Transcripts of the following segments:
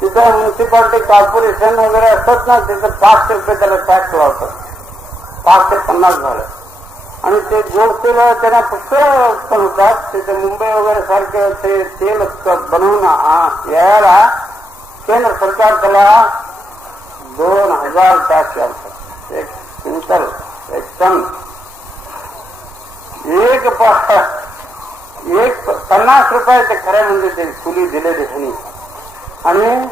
तिथं municipality corporation वगैरे असतात ना, तिथं 500 रुपये त्याला टॅक्स लावतात. 5 ते 50 झालं. आणि ते गोड तेल त्यांना पुष्कळ उत्पन्न होतात. तिथे मुंबई वगैरे सारखे ते तेल बनवून यायला केंद्र सरकार त्याला 2000 टॅक्स लावतात. 1 क्विंटल 1 टन. एक 50 रुपये ते खरे म्हणजे ते कुली दिलेली त्यांनी. आणि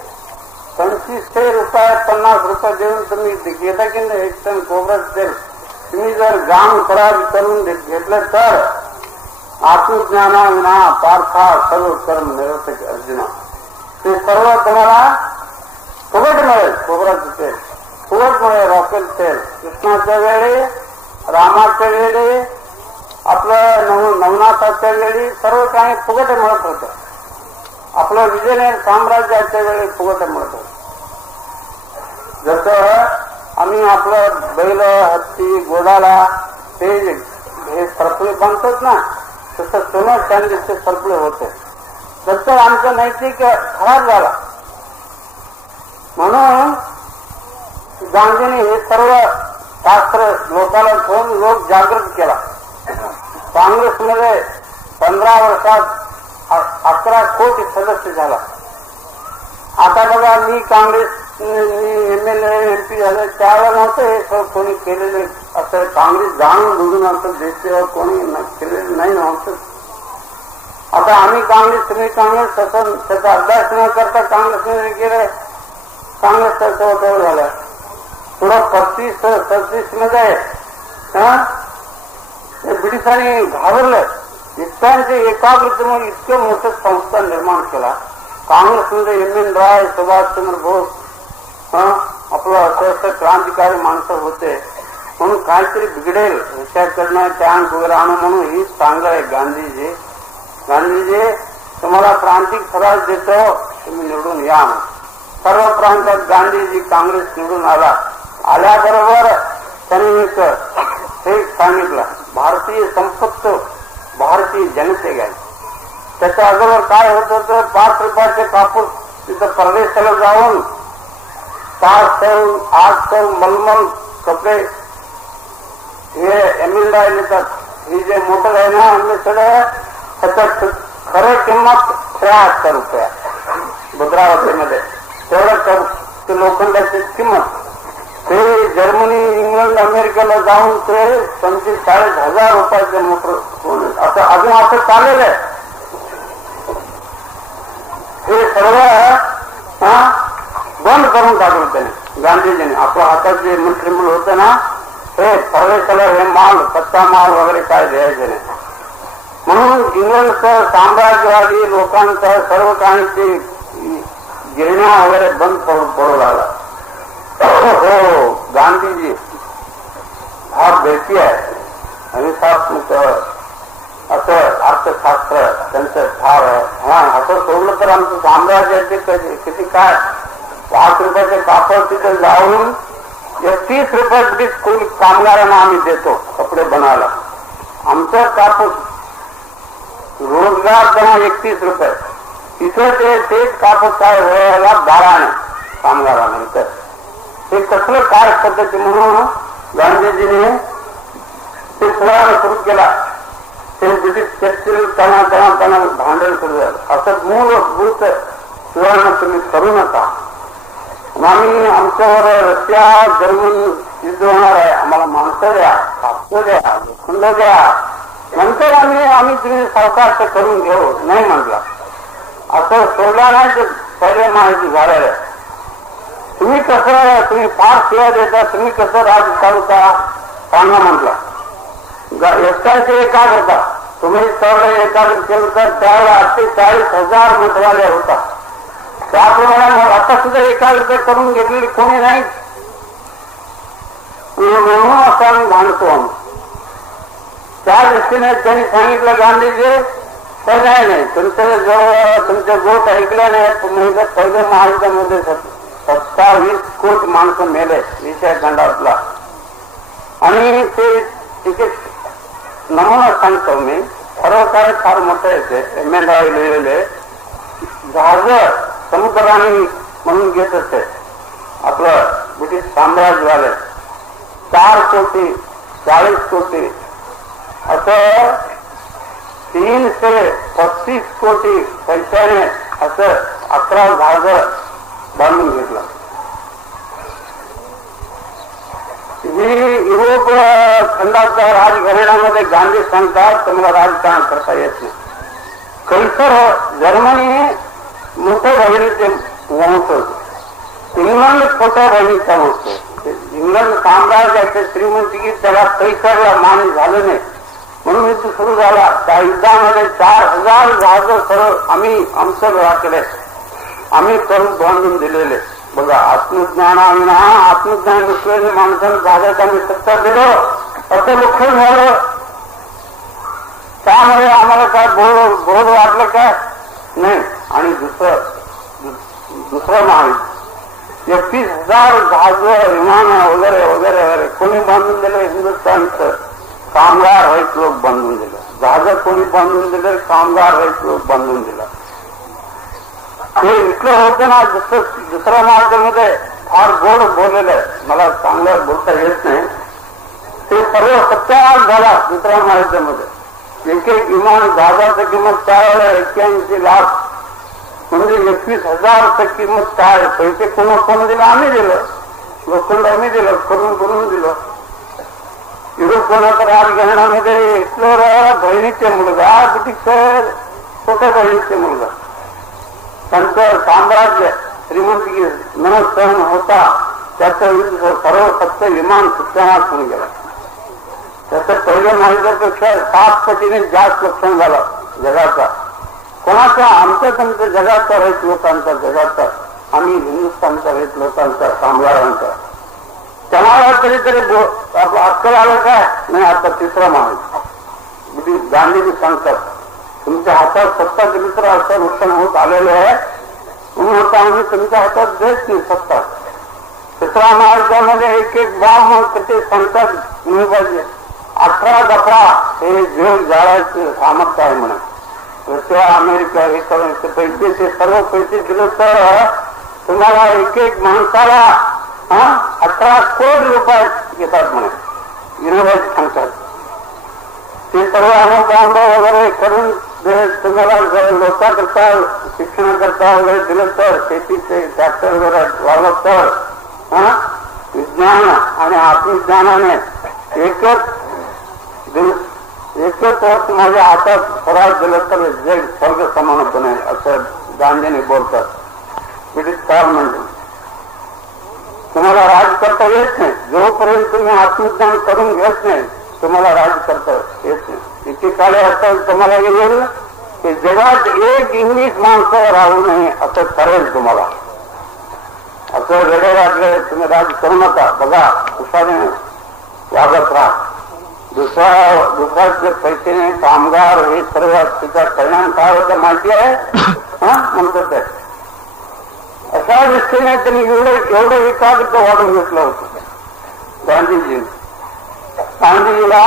2500 रुपये 50 रुपये देऊन तुम्ही घेता की नाही 1 टन खोबरं तेल. तुम्ही जर गाम खराब करून घेतलं तर आत्मज्ञाना विना पार्था सर्व कर्म निरर्थक अर्जुना. ते सर्व तुम्हाला फुकट मिळेल. खोबराचं तेल फुकट मिळेल. रॉकेल तेल कृष्णाच्या वेळी, रामाच्या वेळी, आपलं नवनाथाच्या वेळी सर्व काही फुकट मिळत होतं. आपलं विजयनगर साम्राज्याच्या वेळी फुकट मिळत होतं. जसं आम्ही आपलं बैल, हत्ती, घोडाला ते हे सरपळे बांधतात ना, तसं सोनं चांदीचे सरपळे होते. नंतर आमचा नैतिक खराब झाला. म्हणून गांधींनी हे सर्व शास्त्र लोकांना ठेवून लोक जागृत केला. काँग्रेसमध्ये 15 वर्षात 11 कोटी सदस्य झाला. आता बघा, मी काँग्रेस MLA MP झालं त्यावेळेला नव्हतं हे सर्व कोणी केलेले. असं काँग्रेस जाणून बुजून असं देशावर कोणी केलेलं नाही नव्हतं. आता आम्ही काँग्रेस, तुम्ही काँग्रेस, तसं त्याचा अभ्यास न करता काँग्रेसने केलं. काँग्रेस त्याचं झालं. पुढं 35-36 मध्ये ब्रिटिशांनी घाबरलं. इतक्यांचे एकाग्रतेमुळे इतकं मोठं संस्था निर्माण केला. काँग्रेसमध्ये MN राय, सुभाषचंद्र बोस, आपलं असं क्रांतिकारी माणसं होते. म्हणून काहीतरी बिघडेल ह्याच्याकडनं टँक वगैरे आणू म्हणून ही सांगलंय गांधीजी. गांधीजी तुम्हाला प्रांतिक स्वराज देतो, तुम्ही निवडून या. सर्व प्रांतात गांधीजी काँग्रेस निवडून आल्याबरोबर त्यांनी हे सांगितलं, भारतीय संपत्त भारतीय जनते घ्यायची. त्याच्या अगोदर काय होत होतं, 5 रुपयाचे कापूस तिथं परदेशाला जाऊन 7-8 मलमल कपडे हे एमिलला येतात. ही जे मोटर आहे ना, म्हणजे सगळं त्याच्यात खरं किंमत 73 रुपये भद्रावतीमध्ये. तेवढं ते लोखंडाची किंमत. ते जर्मनी, इंग्लंड, अमेरिकेला जाऊन ते 25-40 रुपयाचे मोटर असं अजून असं चाललेलं आहे. हे सर्व बंद करून टाकलं त्याने, गांधीजीने. आपल्या हातात जे मंत्रिमंडळ होतं ना, हे परदेशाला हे माल, कच्चा माल वगैरे काय द्यायचे नाही. म्हणून इंग्लंडचं साम्राज्यवादी लोकांचं सर्व काही ते गिरण्या वगैरे बंद पडू लागला. हो, गांधीजी फार बेटी आहे. अहिंसात्मक असं अर्थशास्त्र त्यांचं फार असं सोडलं तर आमचं साम्राज्याचे किती काय 5 रुपयाचे कापड तिथे जाऊन 30 रुपये ब्रिटिश कामगारांना आम्ही देतो कपडे बनायला. आमचं कापूस रोजगार त्यांना 31 रुपये. तिथं तेच कापूस काय व्हायला 12 कामगारानंतर. हे कसलं काय पद्धती. म्हणून गांधीजीने ते सुधारणा सुरू केला. ते ब्रिटिश टेक्स्टाईल त्यांना भांडण सुरू झालं. असं मूलभूत सुधारणा तुम्ही करू नका. आम्ही आमच्यावर रशिया, जर्मन युद्ध होणार आहे, आम्हाला माणसं द्या, कापतो द्या, लोखंड द्या, नंतर आम्ही तुम्ही सरकारचं करून घेऊ नाही म्हटलं. असं सोडला नाही. ते पहिले माहिती झालेलं आहे. तुम्ही फार सेवा देता, तुम्ही कसं राज चालवता सांगा म्हटलं. एकट्याचे एकाग्रता तुम्ही सगळं एकाग्र केलं तर त्यावेळेला 48,000 मंत्रालय होता. त्याप्रमाणे आता सुद्धा एकाग्रता करून घेतलेली कोणी नाही. म्हणून असं आम्ही भांडतो. आम्ही त्या दृष्टीने त्यांनी सांगितलं, गांधीजी तर नाही, तुमच्या जवळ तुमच्या गोट ऐकल्या नाही. पहिले महायुद्धामध्ये 27 कोटी माणसं मेले विषय खंडातला. आणि ते नमुना सांगतो मी. खरोखर फार मोठं येते. MN लिहिलेले जहाज समुद्राने म्हणून घेत असे. आपलं ब्रिटिश साम्राज्यवाले 4 कोटी 40 कोटी असं 335 कोटी पैशाने असं 11 जहाज बांधून घेतलं. ही युरोप खंडाच्या राजघराण्यामध्ये गांधी सांगतात तुम्हाला राजकारण करता येत नाही. कैसर जर्मनी मोठ्या बहिणीचे वंश होते, इंग्लंड छोट्या बहिणीचा वंश. इंग्लंड साम्राज्याचे श्रीमंती त्याला कैसरला मान झालं नाही म्हणून युद्ध सुरू झाला. त्या युद्धामध्ये 4000 जहाज सरळ आम्ही आमच्या घराकडे आम्ही करून बांधून दिलेले. बघा, आत्मज्ञानाविना आत्मज्ञान नसलेल्या माणसाने जहाजात आम्ही सत्ता दिलं असं लक्षण झालं. त्यामुळे आम्हाला काय बोध वाटलं काय नाही. आणि दुसरं महायुद्ध 31,000 जहाज विमान वगैरे वगैरे वगैरे कोणी बांधून दिलं? हिंदुस्थानचं कामगार रहित लोक बांधून दिलं. जहाज कोणी बांधून दिलं? कामगार रहित लोक बांधून दिलं. हे इतकं होतं ना. दुसऱ्या महायुद्धामध्ये फार गोड बोललेलं मला चांगलं बोलता येत नाही. ते सर्व सत्यानाश झाला दुसऱ्या महायुद्धामध्ये. एक विमान जहाजाची किंमत 481 लाख म्हणजे 21,000 किंमत. काय पैसे कोण दिलं? आम्ही दिलं. लोखंड आम्ही दिलं, करून दिलं. युरोपच्या राजघराण्यामध्ये हिटलर बहिणीचे मुलगा, ब्रिटिश छोट्या बहिणीचे मुलगा, त्यांचं साम्राज्य श्रीमंती न सहन होता त्याचं सर्व सत्य विमान सत्यानाश होऊन गेला. त्याचं पहिल्या महायुद्धापेक्षा 7 पटीने जास्त नुकसान झालं जगाचा. कोणाचा? आमच्या तुमच्या जगाचा रहित लोकांचा, जगाचा आम्ही हिंदुस्थानचा रहित लोकांचा, कामगारांचा. त्याला तरी अक्कल आलं काय नाही. आता तिसरा महायुद्ध गांधीजी सांगतात तुमच्या हातात सत्ता दिली तर असं नुकसान होत आलेलं आहे म्हणून आता आम्ही तुमच्या हातात देत नाही सत्ता. तिसरा महायुद्धामध्ये एक बॉम्ब ते सांगतात तुम्ही पाहिजे 18 दफा हे जग जाळायचं सामर्थ्य आहे म्हणून. रशिया अमेरिका हे पैसे ते सर्व पैसे दिले तर तुम्हाला एक माणसाला 18 कोटी रुपये घेतात म्हणे. युनिव्हर्सिटी सांगतात ते सर्व अनुदान वगैरे करून तुम्हाला लोकांकरता शिक्षणाकरता वगैरे दिलं तर, शेतीचे ट्रॅक्टर वगैरे वाढवलं तर विज्ञान आणि आत्मविज्ञानाने एकच वर्ष माझ्या हातात स्वराज दिलं तर जग स्वर्ग समान बनेल असं गांधीने बोलतात. ब्रिटिश पार्लमेंट तुम्हाला राज करता येत नाही जोपर्यंत तुम्ही आत्मज्ञान करून घेत नाही तुम्हाला राज करता येत नाही. एकेकाळी असं तुम्हाला येईल की जगात एक इंग्लिश माणसं राहू नये असं ठरेल तुम्हाला. असं वेगळे वाटले तुम्ही राज करू नका. बघा, हुशारीने वागत राहा. दुसऱ्याचे पैसे कामगार हे सर्व तिचा परिणाम काय होतं माहिती आहे म्हणतात ते. अशा दृष्टीने त्यांनी एवढं एकाग्र वाढून घेतलं होतं गांधीजीला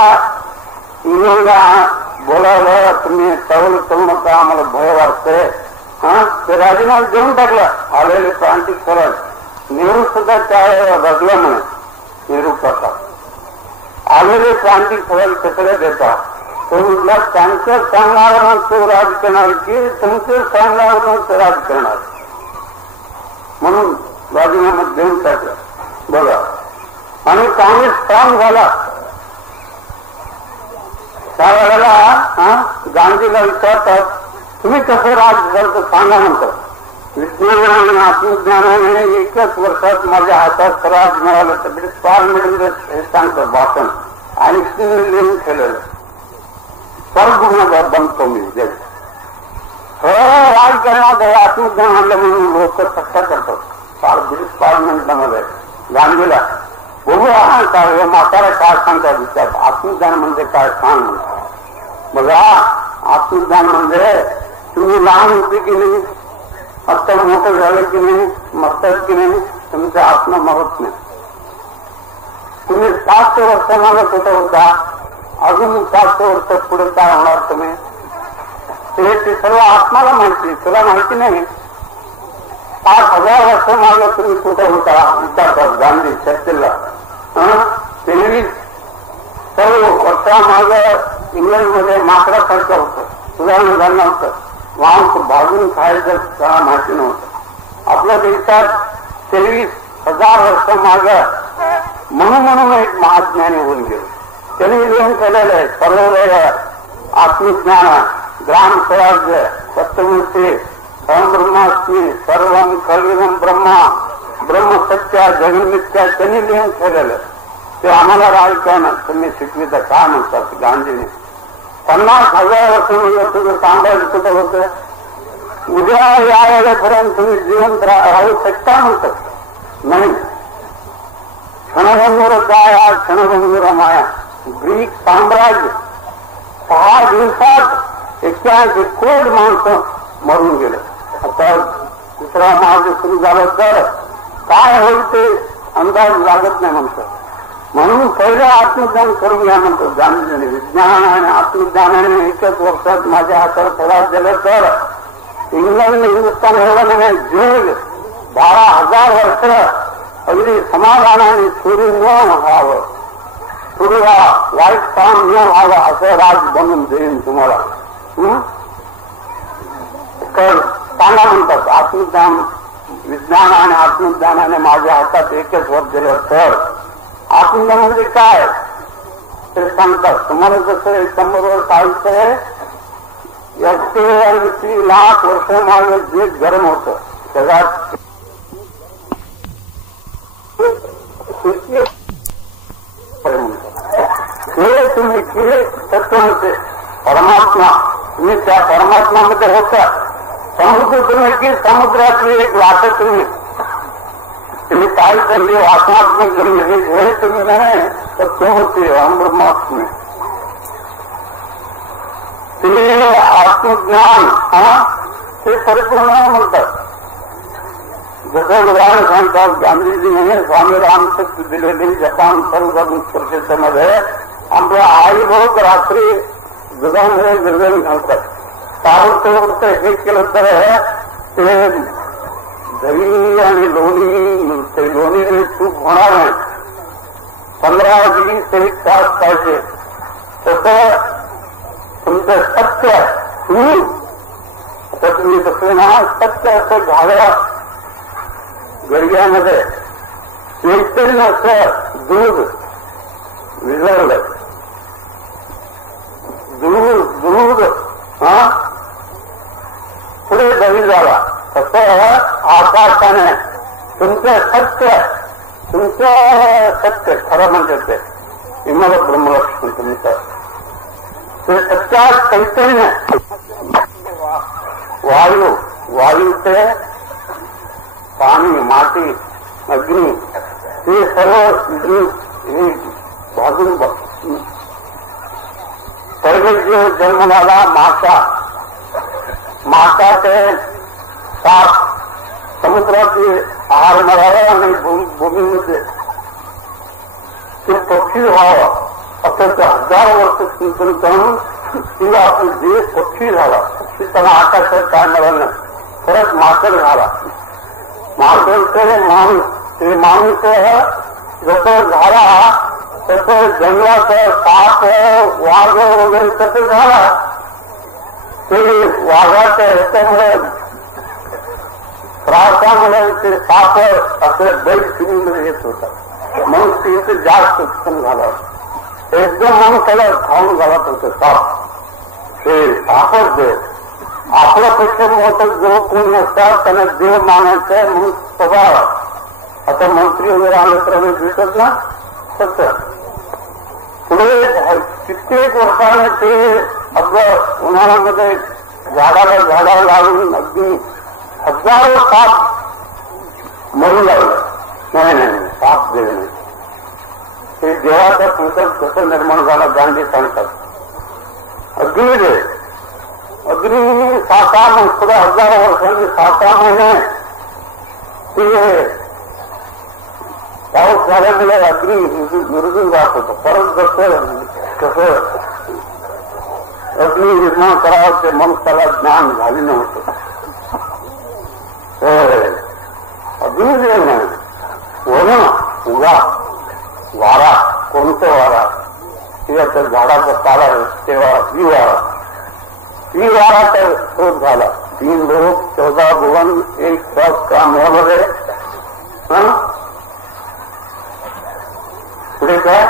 बोलावलं तुम्ही सवल करू नका आम्हाला भय वाटतंय. ते राजीनामा देऊन टाकला. आलेले प्रांतिक स्वराज नेहरू सुद्धा त्या बदला म्हणे. नेहरू करतात आलेले प्रांतिक स्वराज कचरे देतात. तो म्हटला त्यांचं सांगणार तो राज करणार की तुमचं सांगणार ते राज करणार म्हणून राजीनामा देऊन टाकला. बघा, आणि काँग्रेस स्ट्रॉंग झाला. त्यावेळेला गांधीला विचारतात तुम्ही कसं राज करतो सांगा म्हणतात. विज्ञान आणि आत्मज्ञानाने एकच वर्षात माझ्या हातात स्वराज मिळालं तर ब्रिटिश पार्लमेंटमध्ये हे सांगतात भाषण आणि लिहून ठेवलेलं स्वर्ग बनतो मी जग. राज करण्यात आत्मज्ञान आणलं म्हणून लोक सत्ता करतात ब्रिटिश पार्लमेंटमध्ये गांधीला. बघू काय म्हातारा काय सांगतात विचार आत्मज्ञान म्हणजे काय सांग म्हणतात. बघा, आत्मज्ञान म्हणजे तुम्ही लहान होते की नाही, आता मोठं झालं की नाही, मरतात की नाही, तुमचा आत्मा मरत नाही. तुम्ही 700 वर्षांना कुठं होता, अजून 700 वर्ष पुढे काय होणार तुम्ही ते सर्व आत्माला माहिती, तुला माहिती नाही. 60,000 वर्ष मागे तुम्ही कुठे होता विचारतात गांधी चर्चेला. 23 वर्षामागे इंग्लंडमध्ये माकडासारखं होतं, सुधारणा झालं नव्हतं, मांस भाजून खायचं त्याला माहिती नव्हतं. आपल्या देशात 23,000 वर्ष मागे म्हणून एक महाज्ञानी होऊन गेले. त्यांनी लिहून केलेलं आहे सर्वोदय, आत्मज्ञान, ग्राम स्वराज्य, सत्यमूर्ती, ब्रह्मास्मी, सर्वम खलविदम ब्रह्मा, ब्रह्म सत्या जगन्मिथ्या, त्यांनी लिहून ठेवलेलं. ते आम्हाला राजकारण तुम्ही शिकविता काय म्हणतात गांधीने. 50,000 वर्ष म्हणजे तुझं सांभाळ कुठं होतं. उद्या या वेळेपर्यंत तुम्ही जिवंत राहू शकता म्हणतात. नाही, क्षणभंगुर काय, आज क्षणभंगुर माया. ग्रीक साम्राज्य 6 दिवसात 81 कोटी माणसं मरून गेले. आता दुसरा महायुद्ध सुरू झालं तर काय होईल ते अंदाज लागत नाही म्हणतात. म्हणून पहिलं आत्मज्ञान करून घ्या म्हणतो गांधीजीने. विज्ञान आणि आत्मज्ञानाने एकच वर्षात माझ्या हातावर प्रवास दिला तर इंग्लंड हिंदुस्थान एवढं नाही, जग 12,000 वर्ष अगदी समाधानाने सुरू न व्हावं, सुरू वाईट काम न व्हावं असं राज बनवून देईन तुम्हाला. तर सांगा म्हणतात आत्मज्ञान, विज्ञान आणि आत्मज्ञानाने माझ्या हातात एकच वर्ष दिलं तर. आत्मज्ञान म्हणजे काय ते सांगतात. तुम्हाला जसं 100 वर्ष आयुष्य आहे, 80 लाख वर्ष मागे जे गरम होतं जगात हे तुम्ही हे तत्व होते परमात्मा. तुम्ही त्या परमात्मामध्ये होता. समुद्र तुम्ही की समुद्रातली एक लाट तुम्ही काय चालली आत्मात्मक जन्म हे तुम्ही नाही तत्व होते अहम ब्रह्मास्मी. ते आत्मज्ञान ते परिपूर्ण म्हणतात. जसं उदाहरण सांगतात गांधीजीने स्वामी रामचंद्र दिलेली जपान सर्वजण परिषदेमध्ये आपल्या आईभोग रात्री दुधामध्ये गिरगण घालतात. ताबडतोब हे केलं तर ते दही आणि लोणी, ते लोणी तूप होणार नाही. 15-20 ते 1 तास पाहिजे. तसं तुमचं सत्य आता तुम्ही तसं ना सत्य असं घाव्या गडग्यामध्ये चैतन्य असं दूध विजळलं. दूध पुढे दही झाला. तसं आकाशाने तुमचं सत्य खरं म्हणजे ते इमारत ब्रह्मलक्ष्मी तुमचं ते सत्यात चैतन्य. वायू ते पाणी, माती, अग्नी हे सर्व भाजून पहिले जो जन्मला मासा ते साप, समुद्राचे आहार मिळावा आणि भूमीमध्ये ते पक्षी व्हावं असं ते 1000 वर्ष चिंतन करून तिला आपण जे पक्षी झाला. पक्षी त्यांना आकाशात काय मिळालं नाही. परत माकड झाला. माकड ते माणूस जसं झाला तसं जंगलात साप, वाघ वगैरे तसं झाला. ते वाघाच्या ह्याच्यामुळे त्रासामुळे ते साप असं दैव सिनेमध्ये येत होता. म्हणून ते जास्त उत्पन्न झाला. एकदम माणसाला खाऊन झाला होतं साप. ते सापच देव आपल्यापेक्षा मोठं जो कोणी असतात त्यांना देव मानायचं म्हणून स्वभाव. आता मंत्री वगैरे आले तर भेटत ना तसं पुढे कित्येक वर्षाने ते आपलं उन्हाळ्यामध्ये झाडाला लागून अगदी 1000 साप मरू लागलं. नाही साप देव नाही. ते देवाचा संकल्प कसं निर्माण झाला गांधी सांगतात. अग्नी 7 महिने पुढे 1000 वर्षांनी 7 महिने ते पाऊस झाल्यामुळे अग्नी विरुजून जात होतं. परत कसं अग्नी निर्माण करावं ते मग त्याला ज्ञान झाले नव्हतं. जीव नाही. वरून उगा वारा, कोणतं वारा? तर झाडाचा पाला तेव्हा ही वारा तर शोध झाला. 3 लोक 14 भुवन एक साथ काम वगैरे. पुढे काय?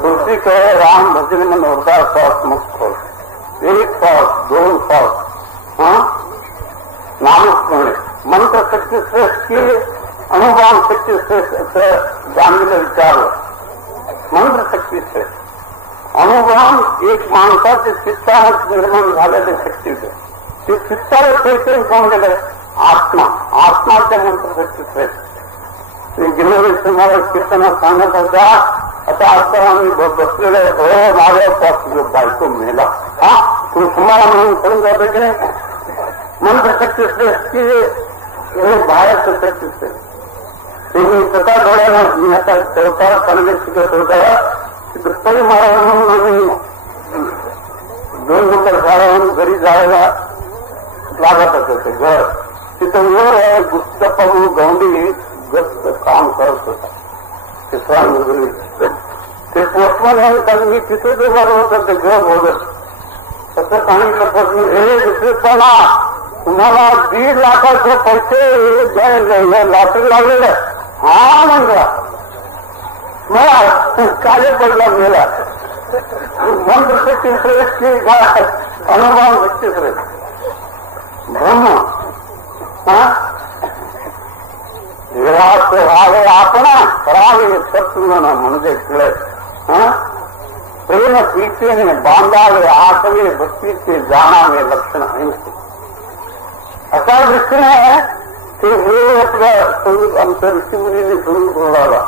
तुलसी कहे राम भजन में नोरदा श्वास मुक्त हो. 1 श्वास 2 श्वास नामस्मरणे. मंत्र शक्ती श्रेष्ठ की अनुभव शक्ती श्रेष्ठ असं गांधीला विचारलं. मंत्र शक्ती श्रेष्ठ. अनुभव एक माणसाचे चित्तात निर्माण झालेले शक्ती होते. ते चित्ताला काहीतरी कोण गेलं? आत्माच्या मंत्र शक्ती श्रेष्ठ. ते गिरणारी तुम्हाला कीर्तनात सांगत होता. आता आता आम्ही बसलेले हो माझ्या बायको मेला. तू तुम्हाला म्हणून करून जातो की नाही? मंत्रशक्ती श्रेष्ठ की बाहेरचं शक्ती श्रेष्ठ. तुम्ही स्वतः डोळ्याला मी आता ठेवता चांगले शिकत होता. दत्ताजी महाराज म्हणून आम्ही 2 नंबर शाळेहून घरी जायला लागतच होते. घर तिथं वर गुप्तप्पा गौंडी गस्त काम करत होता. ते पोस्टमन आहे मी तिथे ते बरं होतं. ते घर बोलत तसं सांगितलं पासून हे दुसरेपणा तुम्हाला 1.5 लाखाचे पैसे द्यायला लॉटरी लागलेलं. हा म्हणला मला काले पडला गेला. मंत्र शक्ती श्रेष्ठ की अनुभव शक्ती श्रेष्ठ. ब्रह्म व्हावे आपण करावे शत्रुघ्न म्हणजे कळे. प्रेम प्रीतीने बांधावे आठवे भक्तीचे जाणावे लक्षण ऐंशी. असा दृष्टीने आहे ते हे आपलं आमच्या ऋषीमुनीने सुरू बोलावा.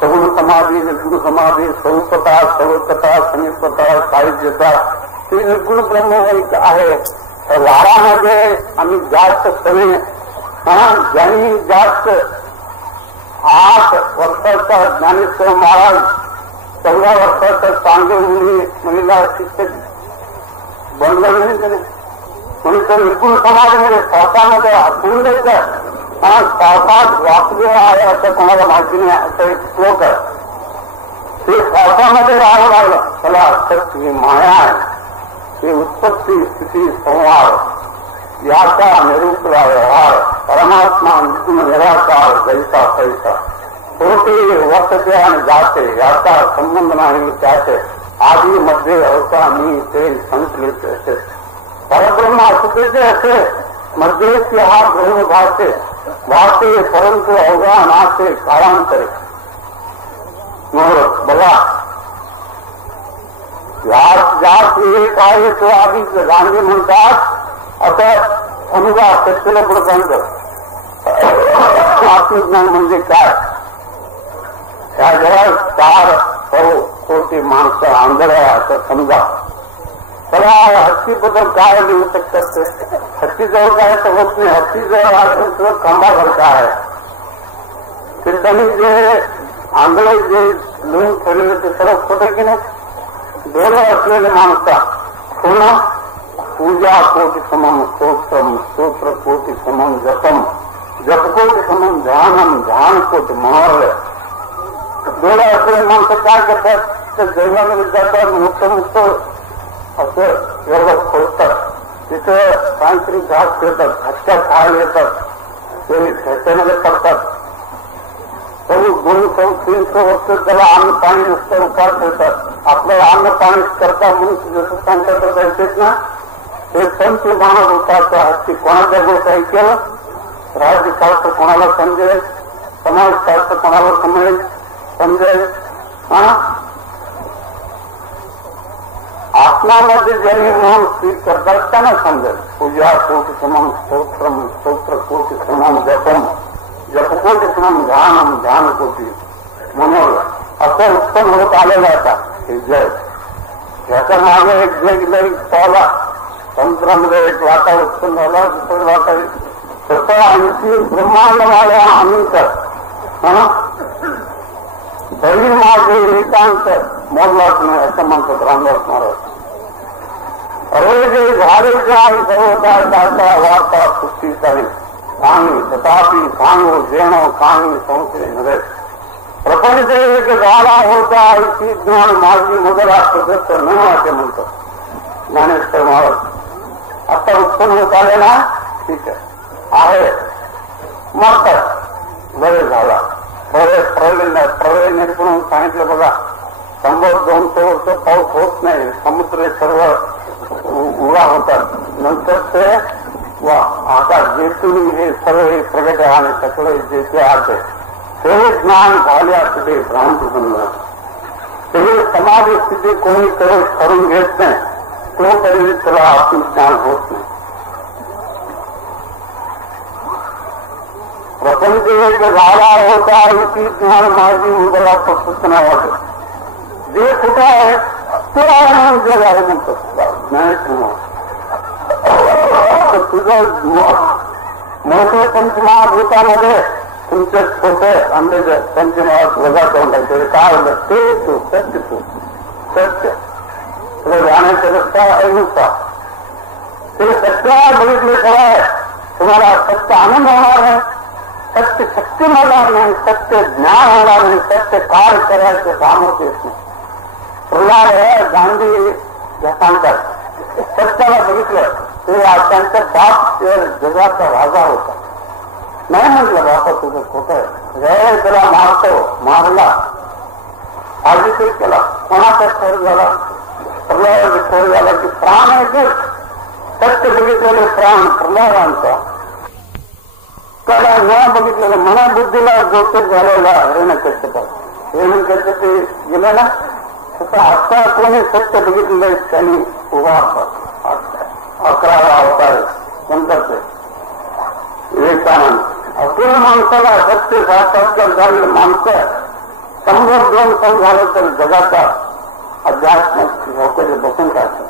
सगुण समाधी, निर्गुण समाधी, स्वरूपता, सर्वकथा, समीपता, साहित्यता ते निर्गुण ब्रह्म आहे. वारामध्ये आम्ही जास्त समय ज्यांनी जास्त 8 वर्षाचा ज्ञानेश्वर महाराज 14 वर्षाचा चांगले मुलीला शिक्षक बनलं नाही त्याने. म्हणून तर निर्गुण समाजामध्ये पावसामध्ये हसून द्यायचं. पावसात वाचले आहे असं कोणाला माहिती नाही. असं एक श्लोक आहे. ते पावसामध्ये राहावं लागलं. त्याला अर्थात ही माया आहे. ही उत्पत्ती स्थिती संहार याचा निरूपला व्यवहार. परमात्मा निर्गुण निराकार जैसा पैसा होते वर्तते आणि जाते याचा संबंध नाही त्याचे आधी मध्ये अवसानी ते संकलित असे. परब्रह्म असुतेचे असे मध्येची हा ब्रह्म भाते परंतु अवघा नाते काळांतरे. बघा जात एक आहे तो आधी गांधी म्हणतात. आता समजा सत्तेला पुढे सांगतं आत्मज्ञान म्हणजे काय? ह्या जगात 4 कोटी माणसं आंधळ आहे असं समजा. त्याला हत्तीबद्दल काय लिहू शकतात ते? हत्तीजवळ काय तर होत नाही. हत्तीजवळ खंबासारखा आहे. ते त्यांनी जे आंधळे जे लिहून ठेवलेले ते सर्व खोटे की नाही. डोळे असलेले माणसा पुन्हा पूजा कोटी समम स्तोत्रम स्तोत्र कोटी समम जपम जपकोटी समम ध्यानम ध्यान कोटी महारय. डोळे असलेले माणसं काय करतात? तर जैनामध्ये जातात. मुक्त असं सर्व खोदतात. तिथं काहीतरी घास खेळतात. हत्या खायला येतात. ते ह्याच्यामध्ये पडतात. 200-300 वर्ष त्याला अन्न पाणी नसतं उपास ठेवतात. आपल्याला अन्न पाणी करता म्हणून जसं सांगतात जायचेच ना. हे संत मानव होतात. हत्ती कोणाच्या गोष्ट ऐकेल. राज्यशास्त्र कोणाला समजेल. समाजशास्त्र कोणाला समजेल. आत्मामध्ये ज्यांनी म्हणून स्वीट करतात त्यांना समजेल. पूजा कोटी समम स्तोत्रम स्तोत्र कोटी समम जपम जपकोटी समम ध्यानम ध्यान कोटी म्हणून असं उत्पन्न होत आलेलं आता हे जग. ह्याच्या मागे एक जग पावला. समुद्रामध्ये एक लाटा उत्पन्न झाला. दुसरं लाटा तसं आणखी ब्रह्मांडवाल्या अनंतर तरी माझे एकांत मोडलाच नाही असं म्हणतात रामदास महाराज. अवैधे झालेच्या सर्वता वार्ता सृष्टी चालेल सांगी तथापि सांगो जेणो सांगी संशय नव्हे प्रपंच एक झाला होता इतकी ज्ञान माझी मुदला सदस्य न असे म्हणतो ज्ञानेश्वर महाराज. आता उत्पन्न होत आले ना ठीक आहे मग बरे झाला प्रलय निर्गुण सांगितलं बघा 100-200 वर्ष पाऊस होत नाही समुद्र सर्व उगा होतात नंतर ते आता जेथून हे सर्व प्रगट आहे आणि सगळे जे ते आहे ते ज्ञान झाल्यासाठी भ्रांती बनलं ते समाधी स्थिती कोणी करून घेत नाही तो तरी त्याला आत्मज्ञान होत नाही. प्रपंच एक झाला होता इतकी ज्ञान माझी मुदला प्रस्तुत नाही वाटत जे कुठं आहे ते आहे जग आहे म्हणतो तुझं मोठे पंचमहाभूतामध्ये तुमचे छोटे अंडे पंचमहात वजा करून टाकते काय होतं ते तू सत्य तुला जाण्याचा रस्ता अहिंसा ते सत्य बघितले काय तुम्हाला सत्य आनंद होणार नाही सत्य शक्ती मिळणार नाही सत्य ज्ञान होणार नाही सत्य कार्य करायचं सामर्थ्य येत नाही. प्रल्हाद आहे गांधी सांगतात सत्याला बघितलं ते त्यांचा बाप जगाचा राजा होता नाही म्हटलं बापा तुझं खोटं आहे त्याला मारला आधी केला कोणाचा खेळ झाला प्रल्हाद खेळ झाला की प्राण आहे सत्य बघितलेले प्राण प्रल्हादांचा त्याला न बघितलेलं मनाबुद्धीला जोतर झालेला हिरण्यकश्यप गेलं ना तसं आता कोणी सत्य बघितलेलं त्यांनी उभा 11वा अवतार कोणताच विवेकानंद अपूर्ण माणसाला सत्य साक्षात्कार झालेलं माणसं 100-200 झालं तर जगाचा अध्यात्म लोकांचे बसून टाकतात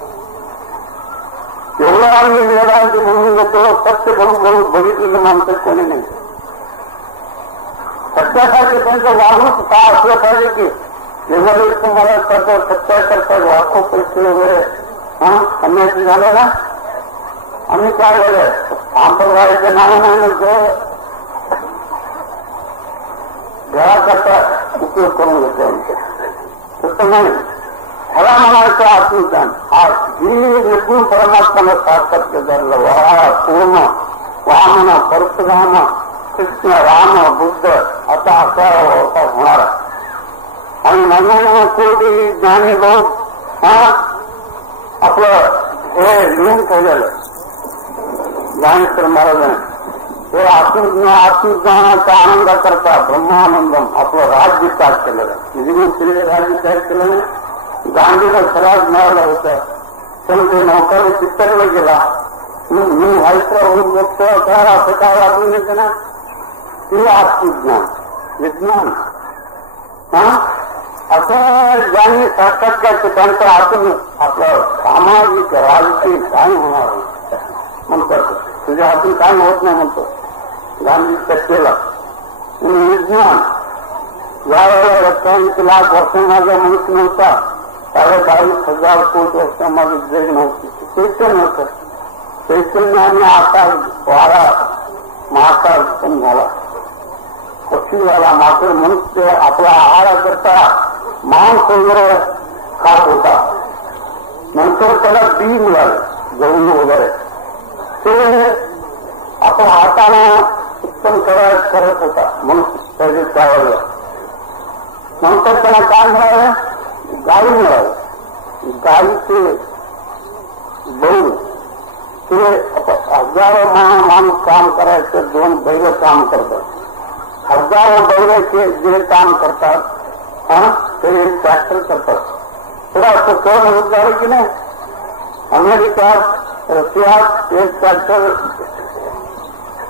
एवढं आम्ही वेदांची म्हणून जातो सत्य बघितलेलं माणसं कोणी नाही सत्यासाठी त्यांचं वागणूक का असलं पाहिजे की एवढे तुम्हाला करतो सत्याकरता लाखो पैसे वगैरे अन्याय झालं ना आम्ही काय झालं सांप्रदायाच्या नावाने घराकरता उपयोग करून घेतो आमचे तसं नाही ह्याला म्हणायचं आत्मज्ञान आज जी निर्गुण परमात्म्याला साक्षात्कार झालं पूर्ण वामन परशुराम कृष्ण राम बुद्ध आता असा होणार आणि 99 कोटी ज्ञानी लोक आपलं हे लिहून ठेवलेलं ज्ञानेश्वर महाराजांनी हे आत्मज्ञानाचा आनंद करता ब्रह्मानंदम आपलं राज्य तयार केलेलं निजगुण राज्य तयार केलं नाही गांधीला सराज मिळाला होता पण ते नौकरी चित्तरला गेला मी व्हायचं होऊन बघतो असं काय वाटून येते ना ते आत्मज्ञान विज्ञान असं ज्यांनी साक्षात्कार त्यांचं आतून आपलं सामाजिक राजकीय काय होणार म्हणतात तुझ्या हातून काय होत नाही म्हणतो गांधी चर्चेला विज्ञान ज्यावेळेला 27 लाख वर्षांमागे मनुष्य नव्हता 22,000 कोटी वर्षामागे जग नव्हती चैतन्य नव्हतं चैतन्याने आकार वारा महाकाल पण झाला पक्षी झाला मात्र मनुष्य आपला आहाराकरता मांस वगैरे खात होता नंतर त्याला बी मिळालं गहू वगैरे ते आपण हाताने उत्पन्न करत होता मनुष्य त्यावेळेला नंतर त्याला काय मिळालं गाई मिळालं गाईचे बैल ते हजारो माणूस काम करायचं 2 बैल काम करतात हजारो बैलाचे जे काम करतात ते ट्रॅक्टर करतात थोडा असं कळण होत झालं की नाही अमेरिकात रशियात एक ट्रॅक्टर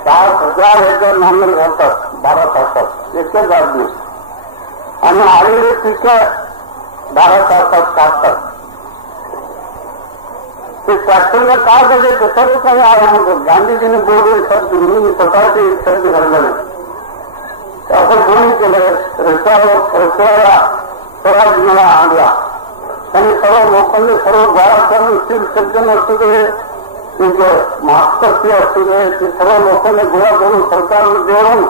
7,000 एकर नांगर घालतात 12 तासात एकच जात आणि आलेली पिकं 12 तासात काढतात ते ट्रॅक्टरला काय पाहिजे ते सर्व काही आहे म्हणतो गांधीजीने बोलले शब्द मी स्वतःचे शब्द घडलं नाही आपण कोणी केलं रशियाला स्वराज मला आणला त्यांनी सर्व लोकांनी सर्व गावात स्टील सर्जन असू दे, मास्टरची असू दे, ते सर्व लोकांनी गोळा करून सरकारने देऊन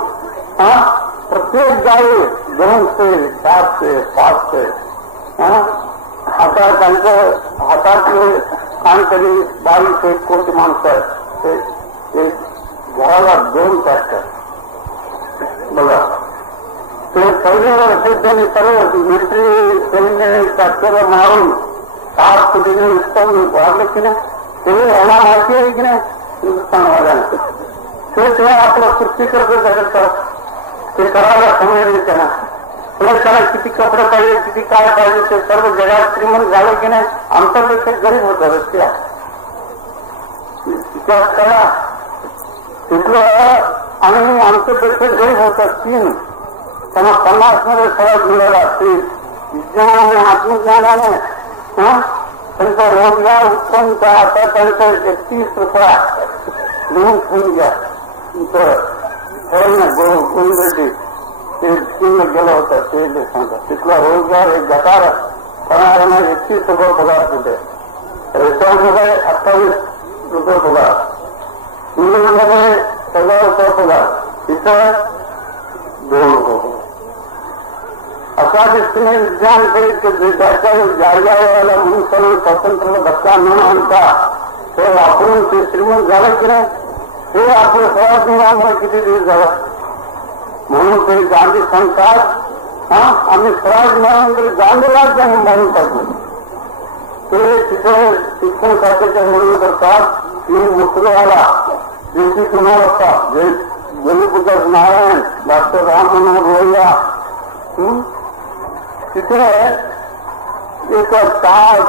प्रत्येक गावी 200, 400, 500 हातात त्यांचं हातातले काहीतरी 22 कोटी माणसं आहेत. ते घराला 2 ट्रॅक्टर बघा. ते पहिल्या वर्षी त्यांनी सर्व मिलिटरी सैन्य ट्रॅक्टर मारून 7 कोटीने उत्पन्न वाढले की नाही. ते यांना माहिती आहे की नाही हिंदुस्थानवाल्यांना. ते आपलं कृती करतात. ते करायला समय नाही त्यांना. त्याला किती कपडे पाहिजे, किती काय पाहिजे, ते सर्व जगात श्रीमंत झाले की नाही. आमच्यापेक्षा गरीब होतं रस्त्या करा तिथलं. आणि आमच्यापेक्षा गरीब होतात 3. त्यांना 50 मध्ये फरक मिळाला. ते विज्ञानाने आत्मज्ञानाने त्यांचा रोजगार उत्पन्न आता त्यांचं 31 रुपया लिहून ठेवून घ्या. गोविंदरेड्डी ते स्कीमला गेलं होतं. ते सांगतात तिथला रोजगार एक गटार करणाऱ्यांना 31 रुपये पगार तिथे. रेस्टॉरंटमध्ये 28 रुपये पगार, इंग्लंडमध्ये 1000 रुपये पगार, तिथं 2 रुपये. अशा दृष्टीने विज्ञान देशाच्या जागेला म्हणून सर्व स्वातंत्र्याला धक्का न आणता ते वापरून ते श्रीमंत झालं की नाही. हे आपलं स्वराज निर्माण किती दिवस झाला. म्हणून ते गांधी सांगतात आम्ही स्वराज मिळालं तरी गांधीलाच म्हणून टाकलं. ते तिथे शिक्षण खात्याच्या म्हणून करतात की मुसलवाला ज्यांची कुमार होता जयप्रकाश नारायण, डॉक्टर राम मनोहर लोहिया, तिथे एक 4-4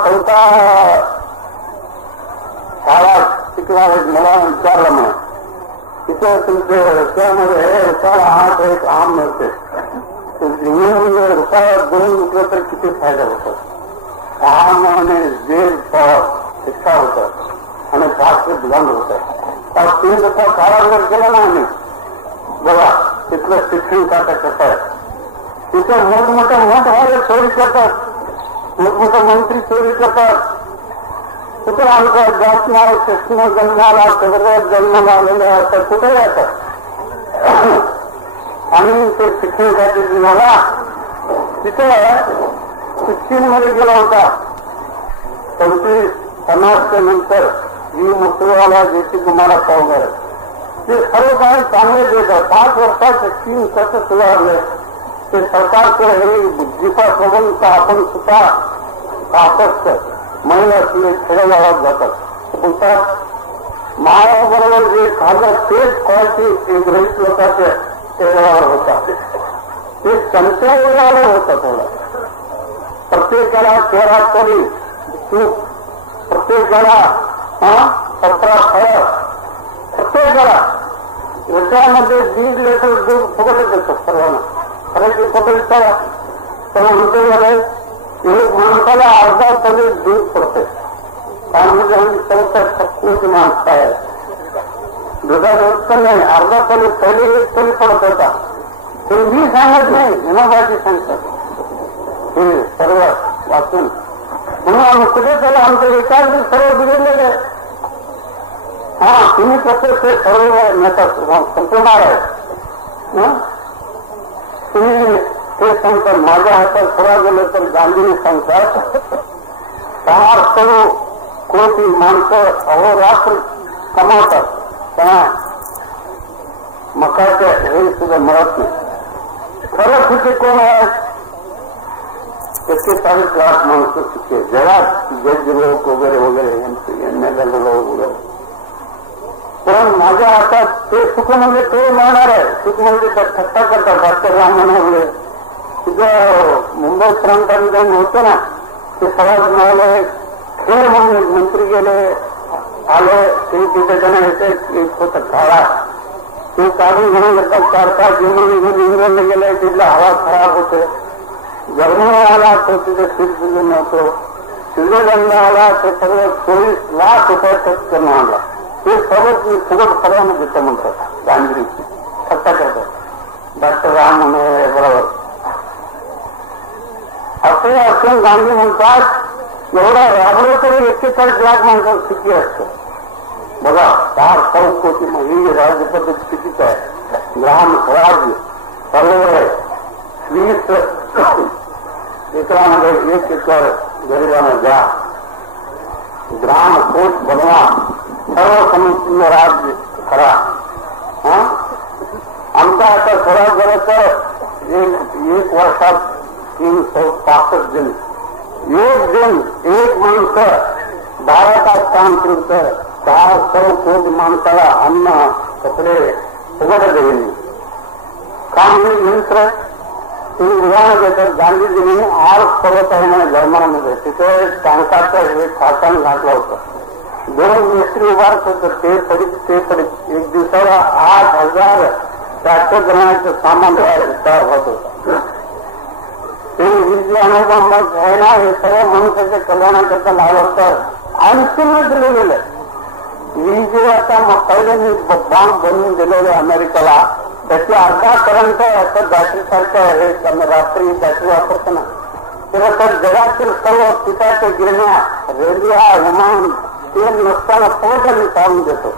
शाळा शिकणार. मला विचारलं म्हणा तिथे तुमच्या रस्त्यामध्ये रुपयाला 8 एक आम मिळते. जमिनीमध्ये रुपया 2 रुपये तर किती फायदा होतो. 6 महिने जेल शिक्षा होतात आणि 5 बंद होतात. 3 रुपया कारागृह केला ना आम्ही. बघा तिथलं शिक्षण खातं कसं आहे. तिथे मोठमोठ्या मोठवाले चोरी करतात, मोठमोठे मंत्री चोरी करतात. कुठे आमचा जातनाव कृष्ण जन्माला सगळं जन्म आलेले असतात. कुठे जातात आणि ते शिक्षण खाते मला तिथे 16मध्ये गेला होता. 25-50 नंतर जी मुसलवाला ज्याची तुम्हाला वगैरे ते सर्व काही चांगले देतात. 5 वर्षात 3 कसं सुधारले. ते सरकारचं हे बुद्धिपा सोडून तर आपण सुद्धा कापस्त महिला असले खेडेगावात जातात. बोलतात मायाबरोबर जे खाल्लं तेच क्वालिटी एक रईस लोकांचे खेडेगावावर होतात. ते त्यांच्या वेळाला होतं. थोडं प्रत्येकाला 13 तरी तूप, प्रत्येकाला 17 फळं, प्रत्येकाला याच्यामध्ये 1.5 लिटर दूध फुकट देतो सर्वांना. खरं कुठे विचारा तर आमच्याकडे एक माणसाला अर्धा तरी दूध पडते. त्यामध्ये 64 माणसं आहे. दुधाचं उत्पन्न नाही. अर्धा तरी पहिले 1 तरी पडत होता. ते मी सांगत नाही, विनोबाजी सांगतात हे सर्व वाचून. म्हणून आम्ही कुठे त्याला आमचं विचार सर्व बिघडलेले. तुम्ही कसं ते सर्व नेता संपवणार आहे. तुम्ही ते सांगतात माझ्या हातात थोडा गेलं तर गांधीने सांगतात 600 कोटी माणसं अहोरात्र कमावतात. मकाचे हे सुद्धा मिळत नाही. खरं सुखी कोण आहे. 41 लाख माणसं सुखी जगात जज लोक वगैरे वगैरे एमएलए लोक वगैरे. पण माझ्या हातात ते सुख म्हणजे ते मिळणार आहे. सुख म्हणजे थट्टा करतात. डॉक्टर राम मनोहर तिथं मुंबई प्रांतामध्ये होतं ना ते सगळ्यात मिळाले. खेळ म्हणून मंत्री गेले आले ते तिथे जण एक होतं काळा ते काढून घेऊन येतात. 4-5 जण इंग्लंडला गेले. तिथला हवा खराब होते. जर्मनी आला तो तिथे सीट दिले नव्हतं. स्वित्झर्लंडला आला ते सगळं 24 लाख रुपये खर्च करून आणला. ते सर्वच मी फुकट सर्वांना देतो म्हणतात. गांधी थट्टा करतात. डॉक्टर राम मनोहर बरोबर असे असून गांधी म्हणतात एवढा राबलो तरी 41 लाख माणसाला सुखी असतं. बघा 4 कोटी ही राज्य पद्धती चुकीच आहे. ग्राम स्वराज्य सर्व 20 एकरामध्ये 1 एकर गरिबांना द्या. ग्राम कोट बनवा. सर्व संपूर्ण राज्य करा. आमचा आता स्वराज झालं तर एक वर्षात 365 दिन. एक माणूस 12 तास काम केलं तर 400 कोटी माणसाला अन्न कपडे सगळं देईल. काम यंत्र तुम्ही उदाहरण देतात. गांधीजींनी आर पर्वत आहे ना जर्मनामध्ये, तिथे टँकाचं एक खासान घातलं होतं. 2 मिस्त्री उभारत होतं. ते पडीत एक दिवसाला 8,000 ट्रॅक्टर जमायचं सामान तयार होत होतं. ते विजय अनुभव आहे ना, हे सर्व मनुष्याच्या कल्याणाकरता लावलं तर अंतिम दिलं गेलं. विजय आता पहिल्यांनी बॉम्ब बनवून दिलेले अमेरिकेला, त्याची अर्धा करंट असं बॅटरीसारखं आहे. रात्री बॅटरी वापरताना तेव्हा तर जगातील सर्व पिकाच्या गिरण्या, रेल्वे, विमान ते नसताना पोटाने चालून देतो.